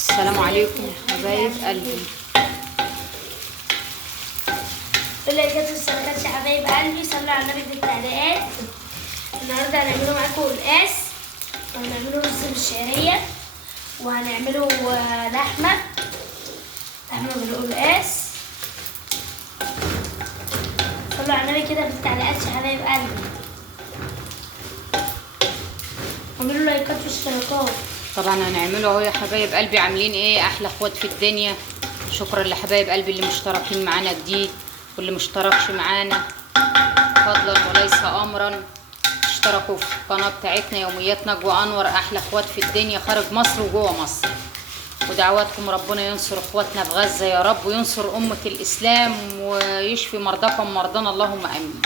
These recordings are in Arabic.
السلام عليكم حبايب قلبي. ولكن السلامات يا حبايب قلبي، صلوا على النبي في التعليقات. النهارده هنعمله معاكم قلقاس، وهنعمله رز بالشعريه، وهنعمله لحمه بالقلقاس. صلوا على النبي كده في التعليقات يا حبايب قلبي، اعملوا لايكات واشتراكات. طبعا هنعمله اهو يا حبايب قلبي. عاملين ايه؟ احلى اخوات في الدنيا. شكرا لحبايب قلبي اللي مشتركين معانا جديد، واللي مشتركش معانا فضلا وليس امرا اشتركوا في القناه بتاعتنا يوميات نجوى انور. احلى اخوات في الدنيا خارج مصر وجوه مصر. ودعواتكم ربنا ينصر اخواتنا في غزه يا رب، وينصر امه الاسلام، ويشفي مرضاكم مرضانا اللهم امين،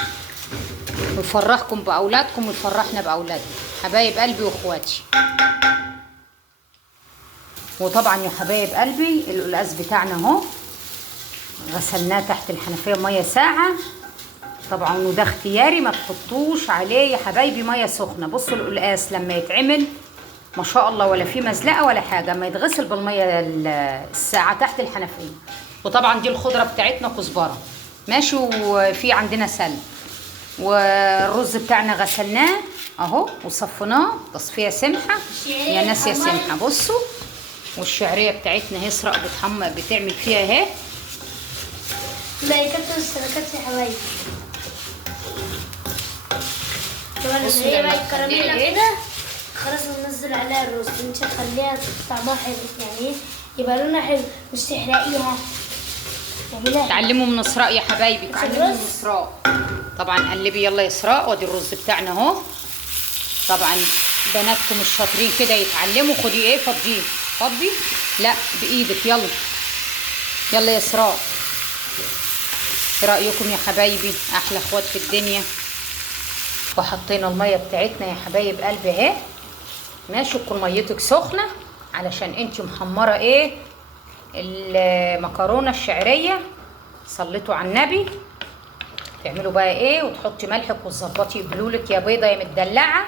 ويفرحكم باولادكم ويفرحنا باولادنا حبايب قلبي واخواتي. وطبعا يا حبايب قلبي القلقاس بتاعنا اهو غسلناه تحت الحنفيه ميه ساعه طبعا، وده اختياري، ما تحطوش عليه يا حبايبي ميه سخنه. بصوا القلقاس لما يتعمل ما شاء الله ولا فيه مزلقه ولا حاجه، ما يتغسل بالميه الساعه تحت الحنفيه. وطبعا دي الخضره بتاعتنا كزبره ماشي، وفي عندنا سلق، والرز بتاعنا غسلناه اهو وصفناه تصفيه سمحه يا ناس يا سمحه. بصوا، والشعريه بتاعتنا اهي اسراء بتعمل فيها اهي. لايكات واشتراكات يا حبايبي. طبعا بصوا هي لما بقى الكراميل تخليها كده خلاص هننزل عليها الرز. انت تخليها طعمها حلو، يعني ايه يبقى لونها حلو، مش تحرقيها. تعمليها تعلموا من اسراء يا حبايبي، تعلموا من اسراء. طبعا قلبي يلا يا اسراء، وادي الرز بتاعنا اهو. طبعا بناتكم الشاطرين كده يتعلموا. خدي ايه، فضيه فضي، لا بايدك، يلا يلا يا اسراء. ايه رايكم يا حبايبي؟ احلى اخوات في الدنيا. وحطينا الميه بتاعتنا يا حبايب قلبي اهي ماشي. تكون ميتك سخنه علشان انتي محمره ايه المكرونه الشعريه. صليتوا على النبي. تعملوا بقى ايه وتحطي ملحك وتظبطي قبلولك يا بيضه يا مدلعه.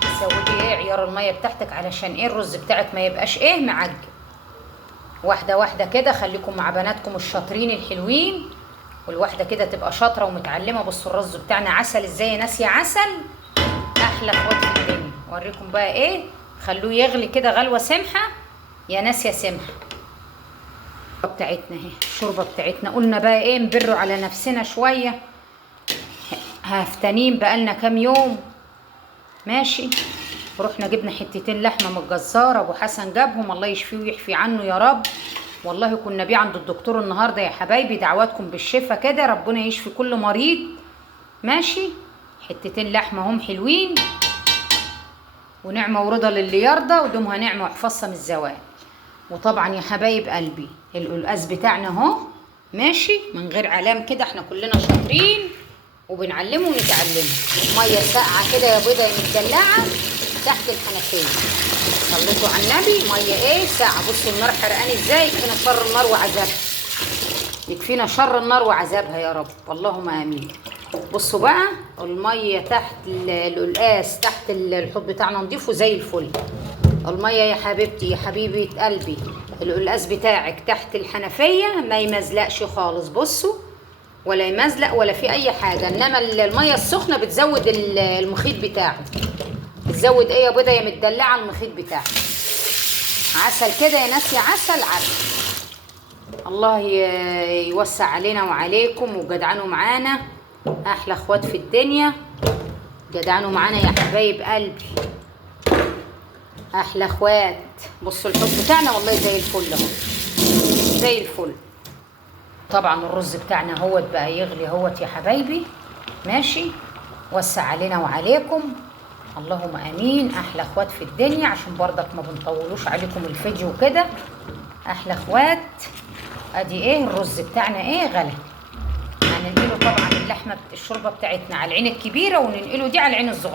تزودي ايه عيار الميه بتاعتك علشان ايه الرز بتاعك ما يبقاش ايه معجن. واحده واحده كده، خليكم مع بناتكم الشاطرين الحلوين، والواحده كده تبقى شاطره ومتعلمه. بصوا الرز بتاعنا عسل ازاي يا ناس، يا عسل. احلى اخوات في الدنيا. اوريكم بقى ايه، خلوه يغلي كده غلوه سمحه يا ناس يا سمحه. بتاعتنا اهي الشوربه بتاعتنا. قلنا بقى ايه نبروا على نفسنا شويه، هفتانين بقالنا كام يوم ماشي. ورحنا جبنا حتتين لحمه من الجزار، ابو حسن جابهم الله يشفيه ويحفي عنه يا رب. والله كنا بيه عند الدكتور النهارده يا حبايبي. دعواتكم بالشفا كده، ربنا يشفي كل مريض ماشي. حتتين لحمه هم حلوين، ونعمه ورضا للي يرضى، ودومها نعمه وحفظها من الزوال. وطبعا يا حبايب قلبي القلقاس بتاعنا اهو ماشي من غير علام كده. احنا كلنا شاطرين وبنعلمه ونتعلمه. ميه ساقعه كده يا بيضه يا مدلعه تحت الحنفيه. صليتوا على النبي، ميه ايه ساقعه. بصوا النار حرقاني ازاي. يكفينا شر النار وعذابها، يكفينا شر النار وعذابها يا رب، اللهم امين. بصوا بقى الميه تحت القلقاس تحت الحوض بتاعنا نضيفه زي الفل. الميه يا حبيبتي يا حبيبه قلبي، القلقاس بتاعك تحت الحنفيه ما يمزلقش خالص. بصوا ولا يمزلق ولا في اي حاجه، انما الميه السخنه بتزود المخيط بتاعه. بتزود ايه يا بيضه يا مدلعه المخيط بتاعه. عسل كده يا ناس، يا عسل عسل. الله يوسع علينا وعليكم، وجدعنوا معانا احلى اخوات في الدنيا. جدعنوا معانا يا حبايب قلبي احلى اخوات. بصوا الحوض بتاعنا والله زي الفل اهو، زي الفل. طبعا الرز بتاعنا اهوت بقى يغلي اهوت يا حبايبي ماشي. وسع علينا وعليكم اللهم امين. احلى اخوات في الدنيا، عشان برضك ما بنطولوش عليكم الفيديو كده. احلى اخوات. ادي ايه الرز بتاعنا ايه غلى. هننقله طبعا اللحمه الشوربه بتاعتنا على العين الكبيره، وننقله دي على العين الصغيره.